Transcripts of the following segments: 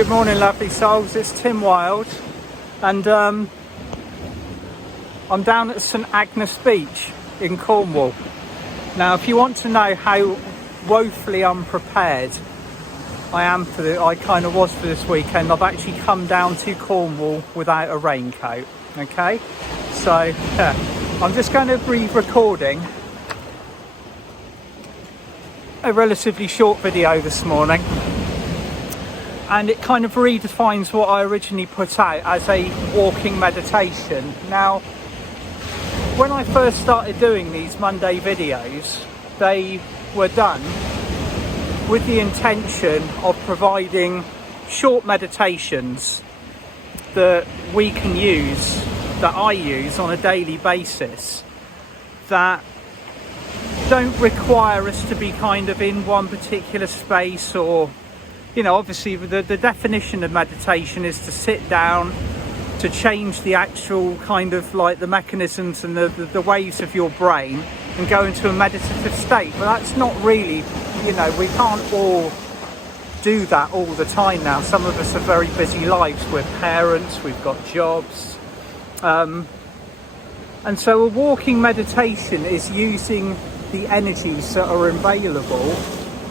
Good morning, lovely souls. It's Tim Wild, and I'm down at St Agnes Beach in Cornwall. Now, if you want to know how woefully unprepared I kind of was for this weekend, I've actually come down to Cornwall without a raincoat. Okay, so I'm just going to be recording a relatively short video this morning, and it kind of redefines what I originally put out as a walking meditation. Now, when I first started doing these Monday videos, they were done with the intention of providing short meditations that we can use, that I use on a daily basis, that don't require us to be kind of in one particular space, or, you know, obviously the definition of meditation is to sit down, to change the actual kind of like the mechanisms and the waves of your brain and go into a meditative state. But that's not really, you know, we can't all do that all the time now. Some of us have very busy lives. We're parents, we've got jobs, and so a walking meditation is using the energies that are available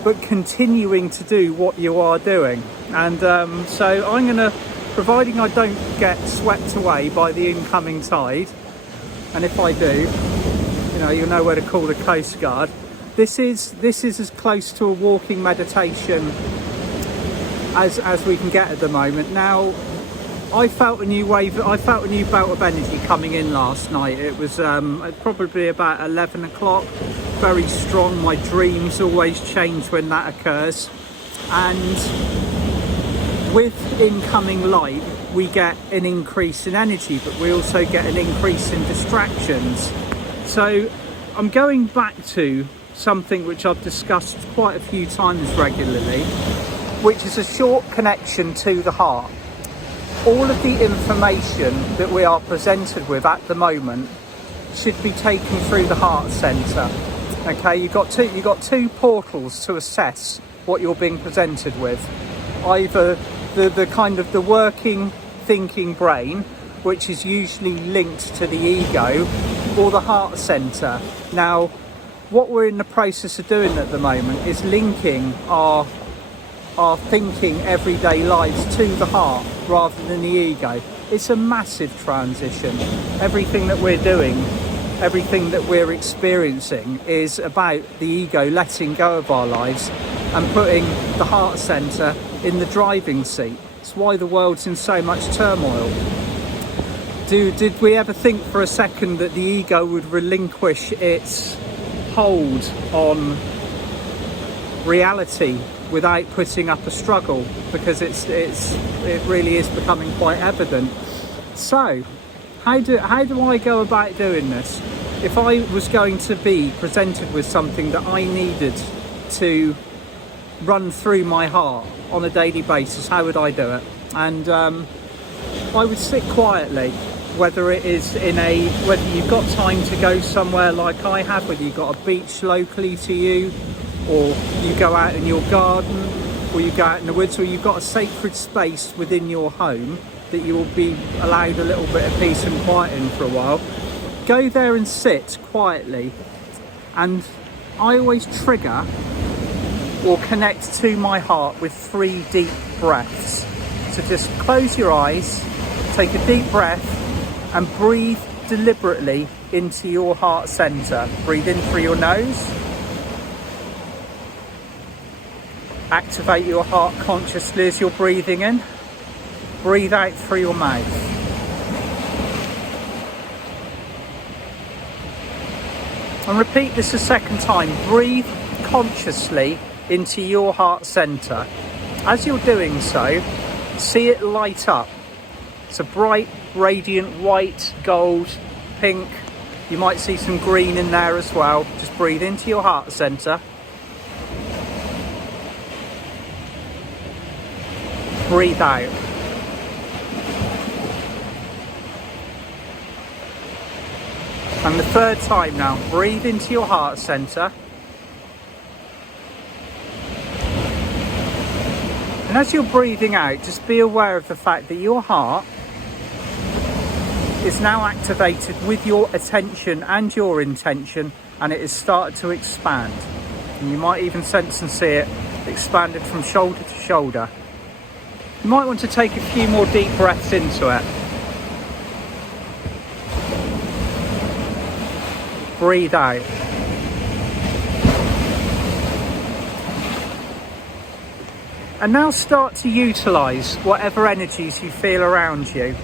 but continuing to do what you are doing. And so I'm gonna, providing I don't get swept away by the incoming tide, and if I do, you know, you'll know where to call the Coast Guard. This is as close to a walking meditation as we can get at the moment. Now, I felt a new belt of energy coming in last night. It was probably about 11 o'clock, very strong. My dreams always change when that occurs, and with incoming light we get an increase in energy, but we also get an increase in distractions. So I'm going back to something which I've discussed quite a few times regularly, which is a short connection to the heart. All of the information that we are presented with at the moment should be taken through the heart centre. Okay, you've got two portals to assess what you're being presented with. Either the kind of the working thinking brain, which is usually linked to the ego, or the heart centre. Now, what we're in the process of doing at the moment is linking our thinking everyday lives to the heart rather than the ego. It's a massive transition. Everything that we're doing, everything that we're experiencing is about the ego letting go of our lives and putting the heart centre in the driving seat. It's why the world's in so much turmoil. Did we ever think for a second that the ego would relinquish its hold on reality without putting up a struggle? Because it really is becoming quite evident. So how do I go about doing this? If I was going to be presented with something that I needed to run through my heart on a daily basis, how would I do it? And I would sit quietly, whether it is whether you've got time to go somewhere like I have, whether you've got a beach locally to you, or you go out in your garden, or you go out in the woods, or you've got a sacred space within your home that you will be allowed a little bit of peace and quiet in for a while. Go there and sit quietly, and I always trigger or connect to my heart with 3 deep breaths. So just close your eyes, take a deep breath, and breathe deliberately into your heart centre. Breathe in through your nose. Activate your heart consciously as you're breathing in. Breathe out through your mouth. And repeat this a second time. Breathe consciously into your heart centre. As you're doing so, see it light up. It's a bright, radiant white, gold, pink. You might see some green in there as well. Just breathe into your heart centre. Breathe out. And the third time now, breathe into your heart centre. And as you're breathing out, just be aware of the fact that your heart is now activated with your attention and your intention, and it has started to expand. And you might even sense and see it expanded from shoulder to shoulder. You might want to take a few more deep breaths into it. Breathe out. And now start to utilise whatever energies you feel around you.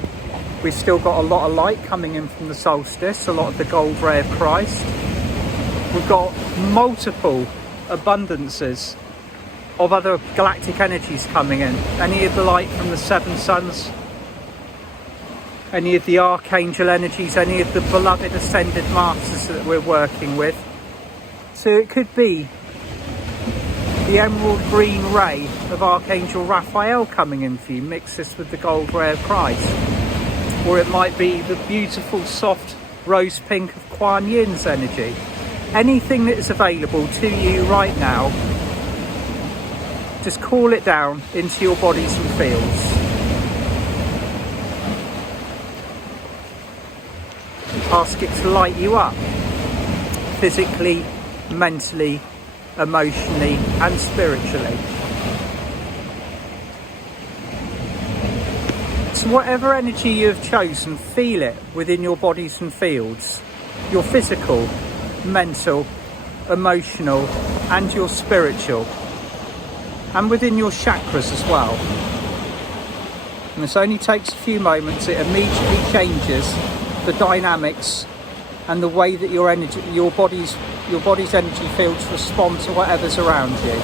We've still got a lot of light coming in from the solstice, a lot of the gold ray of Christ. We've got multiple abundances of other galactic energies coming in. Any of the light from the seven suns, any of the archangel energies, any of the beloved ascended masters that we're working with. So it could be the emerald green ray of Archangel Raphael coming in for you. Mix this with the gold ray of Christ. Or it might be the beautiful soft rose pink of Kuan Yin's energy. Anything that is available to you right now, just call it down into your bodies and fields. Ask it to light you up, physically, mentally, emotionally and spiritually. So whatever energy you have chosen, feel it within your bodies and fields, your physical, mental, emotional and your spiritual, and within your chakras as well. And this only takes a few moments. It immediately changes the dynamics and the way that your energy, your body's energy fields respond to whatever's around you.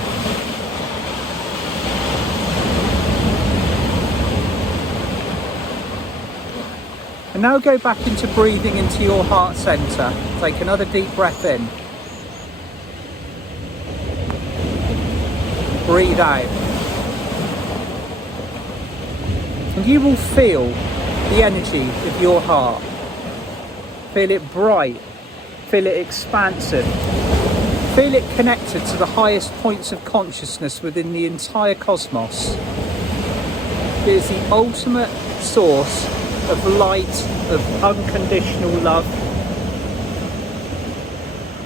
And now go back into breathing into your heart centre. Take another deep breath in. Breathe out. And you will feel the energy of your heart. Feel it bright. Feel it expansive. Feel it connected to the highest points of consciousness within the entire cosmos. It is the ultimate source of light, of unconditional love.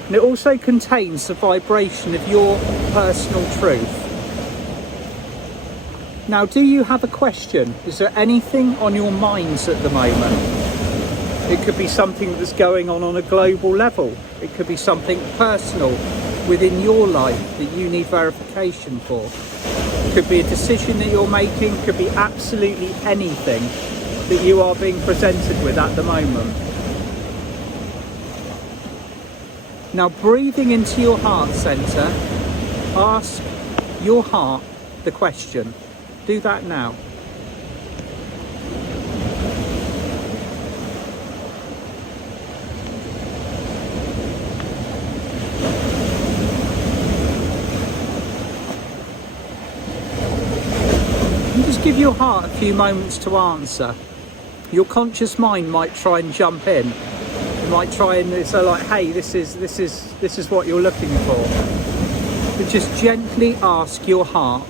And it also contains the vibration of your personal truth. Now, do you have a question? Is there anything on your minds at the moment? It could be something that's going on a global level. It could be something personal within your life that you need verification for. It could be a decision that you're making. It could be absolutely anything that you are being presented with at the moment. Now, breathing into your heart centre, ask your heart the question. Do that now. Just give your heart a few moments to answer. Your conscious mind might try and jump in. It might try and say like, hey, this is what you're looking for. But just gently ask your heart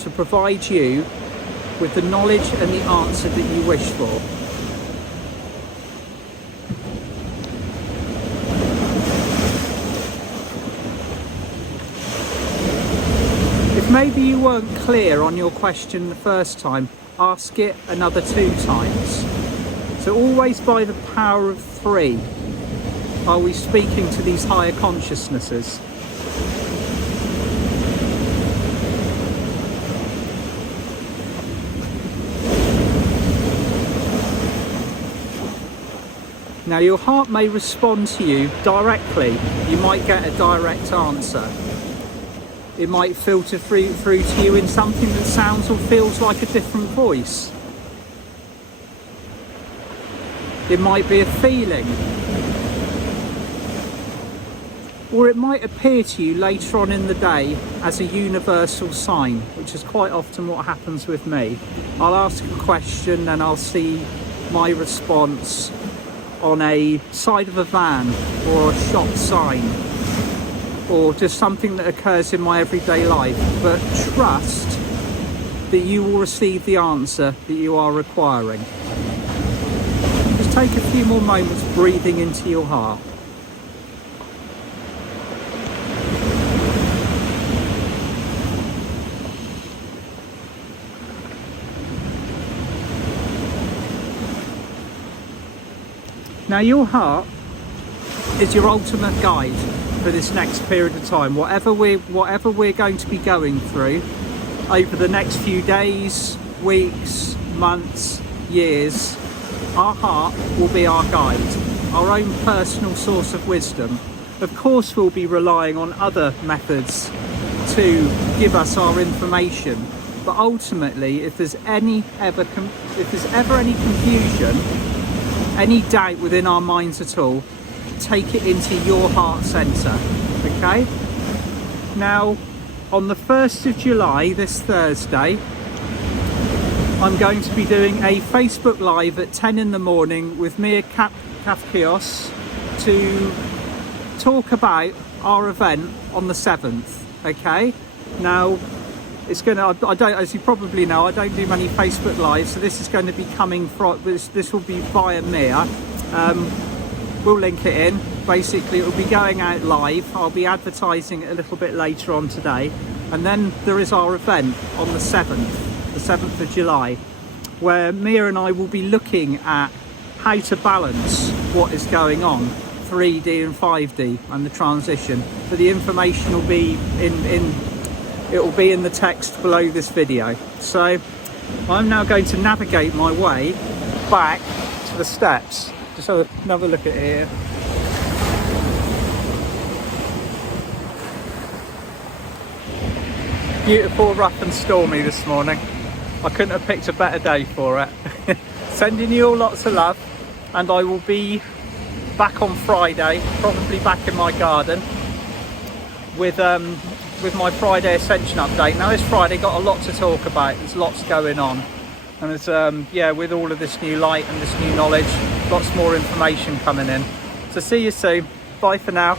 to provide you with the knowledge and the answer that you wish for. If maybe you weren't clear on your question the first time, ask it another 2 times. So always by the power of 3 are we speaking to these higher consciousnesses. Now your heart may respond to you directly. You might get a direct answer. It might filter through to you in something that sounds or feels like a different voice. It might be a feeling. Or it might appear to you later on in the day as a universal sign, which is quite often what happens with me. I'll ask a question and I'll see my response on a side of a van or a shop sign, or just something that occurs in my everyday life. But trust that you will receive the answer that you are requiring. Just take a few more moments breathing into your heart. Now your heart is your ultimate guide for this next period of time. Whatever we're going to be going through over the next few days, weeks, months, years, our heart will be our guide, our own personal source of wisdom. Of course we'll be relying on other methods to give us our information, but ultimately if there's ever any confusion, any doubt within our minds at all, take it into your heart centre, okay? Now, on the 1st of July, this Thursday, I'm going to be doing a Facebook Live at 10 in the morning with Mia Kafkios to talk about our event on the 7th, okay? Now, it's going to, as you probably know, I don't do many Facebook Lives, so this is going to be coming from, this will be via Mia. We'll link it in. Basically, it will be going out live. I'll be advertising it a little bit later on today. And then there is our event on the 7th of July, where Mia and I will be looking at how to balance what is going on, 3D and 5D and the transition. But the information will be it will be in the text below this video. So I'm now going to navigate my way back to the steps. Just have another look at here. Beautiful, rough and stormy this morning. I couldn't have picked a better day for it. Sending you all lots of love, and I will be back on Friday, probably back in my garden with my Friday Ascension update. Now this Friday got a lot to talk about, there's lots going on, and there's yeah, with all of this new light and this new knowledge, lots more information coming in. So see you soon, bye for now.